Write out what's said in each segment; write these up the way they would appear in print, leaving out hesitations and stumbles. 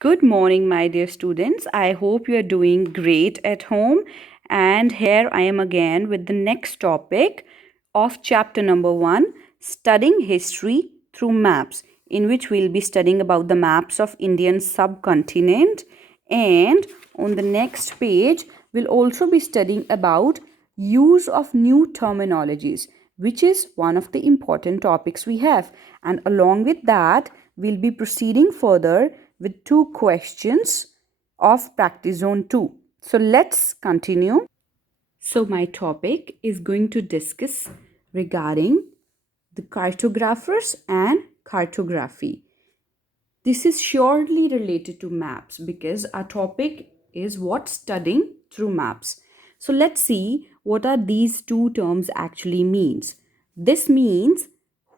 Good morning, my dear students. I hope you are doing great at home. And here I am again with the next topic of chapter number 1, Studying History Through Maps, in which we'll be studying about the maps of Indian subcontinent. And on the next page, we'll also be studying about use of new terminologies, which is one of the important topics we have. And along with that, we'll be proceeding further with two questions of practice zone 2. So let's continue. So my topic is going to discuss regarding the cartographers and cartography. This is surely related to maps because our topic is what studying through maps. So let's see what are these two terms actually means. This means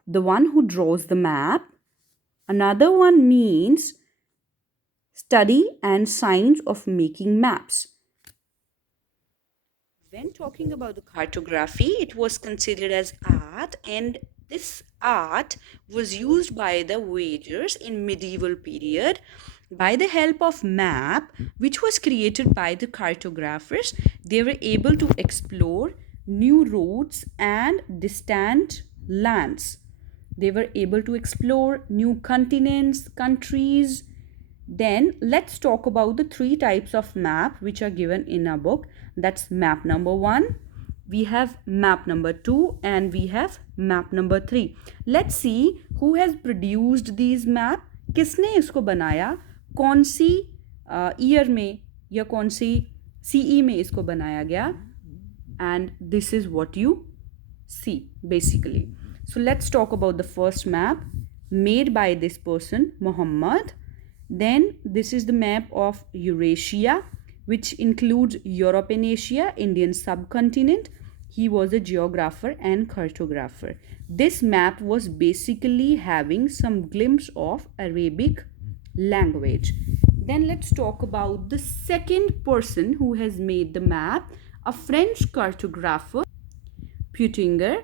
the one who draws the map. Another one means study and science of making maps. When talking about the cartography, it was considered as art, and this art was used by the voyagers in medieval period by the help of map which was created by the cartographers. They were able to explore new routes and distant lands. They were able to explore new continents, countries. Then let's talk about the three types of map which are given in our book. That's map number 1, we have map number 2, and we have map number 3. Let's see who has produced these map. किसने इसको बनाया, कौन सी year में या कौन सी CE में इसको बनाया गया. And this is what you see basically. So let's talk about the first map made by this person, Muhammad. Then this is the map of Eurasia, which includes Europe and Asia, Indian subcontinent. He was a geographer and cartographer. This map was basically having some glimpse of Arabic language. Then let's talk about the second person who has made the map, a French cartographer, Putinger.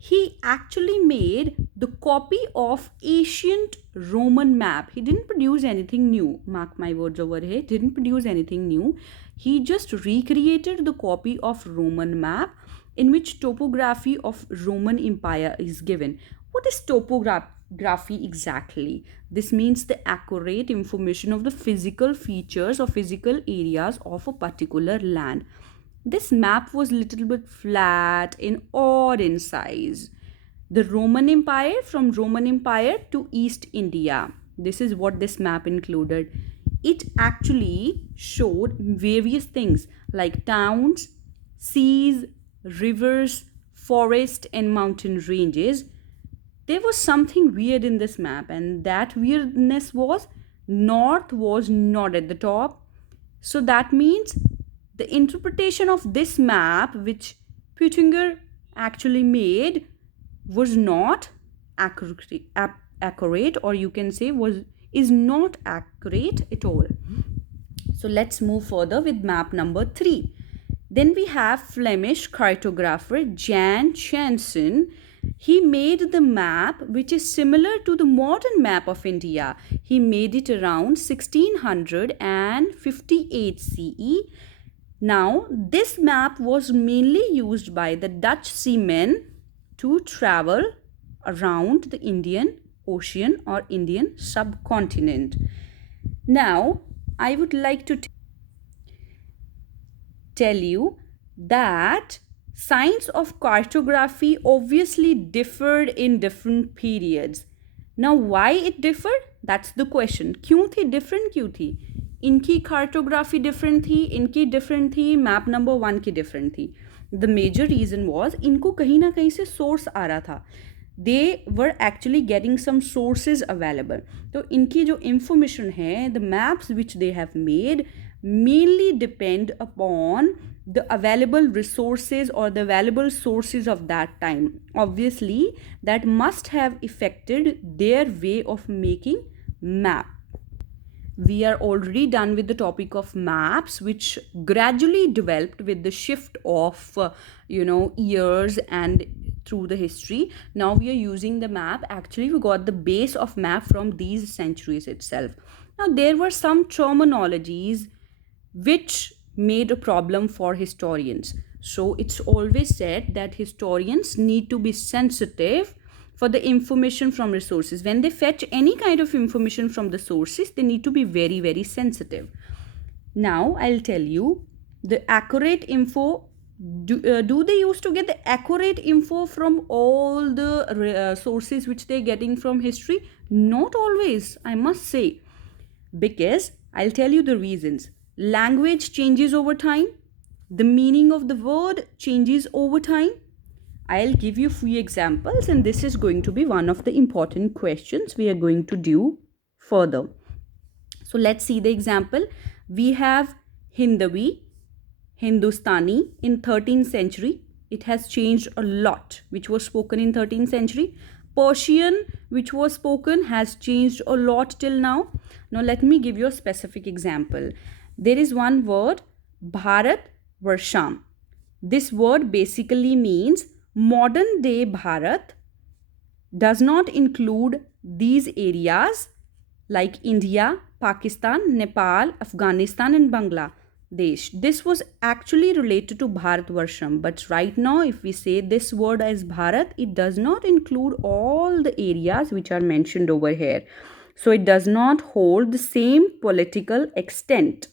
He actually made the copy of ancient Roman map. He didn't produce anything new. Mark my words over here. Didn't produce anything new. He just recreated the copy of Roman map in which topography of Roman Empire is given. What is topography exactly? This means the accurate information of the physical features or physical areas of a particular land. This map was little bit flat and odd in size. The Roman Empire, from Roman Empire to East India. This is what this map included. It actually showed various things like towns, seas, rivers, forest and mountain ranges. There was something weird in this map, and that weirdness was north was not at the top. So that means the interpretation of this map which Putinger actually made was not accurate, or you can say is not accurate at all. So let's move further with map number 3. Then we have Flemish cartographer Jan Chanson. He made the map which is similar to the modern map of India. He made it around 1658 CE. Now, this map was mainly used by the Dutch seamen to travel around the Indian Ocean or Indian subcontinent. Now, I would like to tell you that science of cartography obviously differed in different periods. Now, why it differed? That's the question. क्यों थी different क्यों थी? इनकी cartography different थी, इनकी different थी, map number 1 की different थी. The major reason was इनको कहीं ना कहीं से source आ रहा था. They were actually getting some sources available. तो इनकी जो information है, the maps which they have made mainly depend upon the available resources or the available sources of that time. Obviously, that must have affected their way of making map. We are already done with the topic of maps, which gradually developed with the shift of years and through the history. Now we are using the map. Actually, we got the base of map from these centuries itself. Now, there were some terminologies which made a problem for historians. So, it's always said that historians need to be sensitive for the information from resources. When they fetch any kind of information from the sources, they need to be very, very sensitive. Now, I'll tell you the accurate info. Do they used to get the accurate info from all the sources which they're getting from history? Not always, I must say, because I'll tell you the reasons. Language changes over time, the meaning of the word changes over time. I'll give you few examples, and this is going to be one of the important questions we are going to do further. So let's see the example. We have Hindavi, Hindustani in 13th century. It has changed a lot, which was spoken in 13th century. Persian, which was spoken, has changed a lot till now. Now let me give you a specific example. There is one word, Bharat Varsham. This word basically means modern day Bharat does not include these areas like India, Pakistan, Nepal, Afghanistan, and Bangladesh. This was actually related to Bharatvarsham, but right now, if we say this word as Bharat, it does not include all the areas which are mentioned over here. So, it does not hold the same political extent.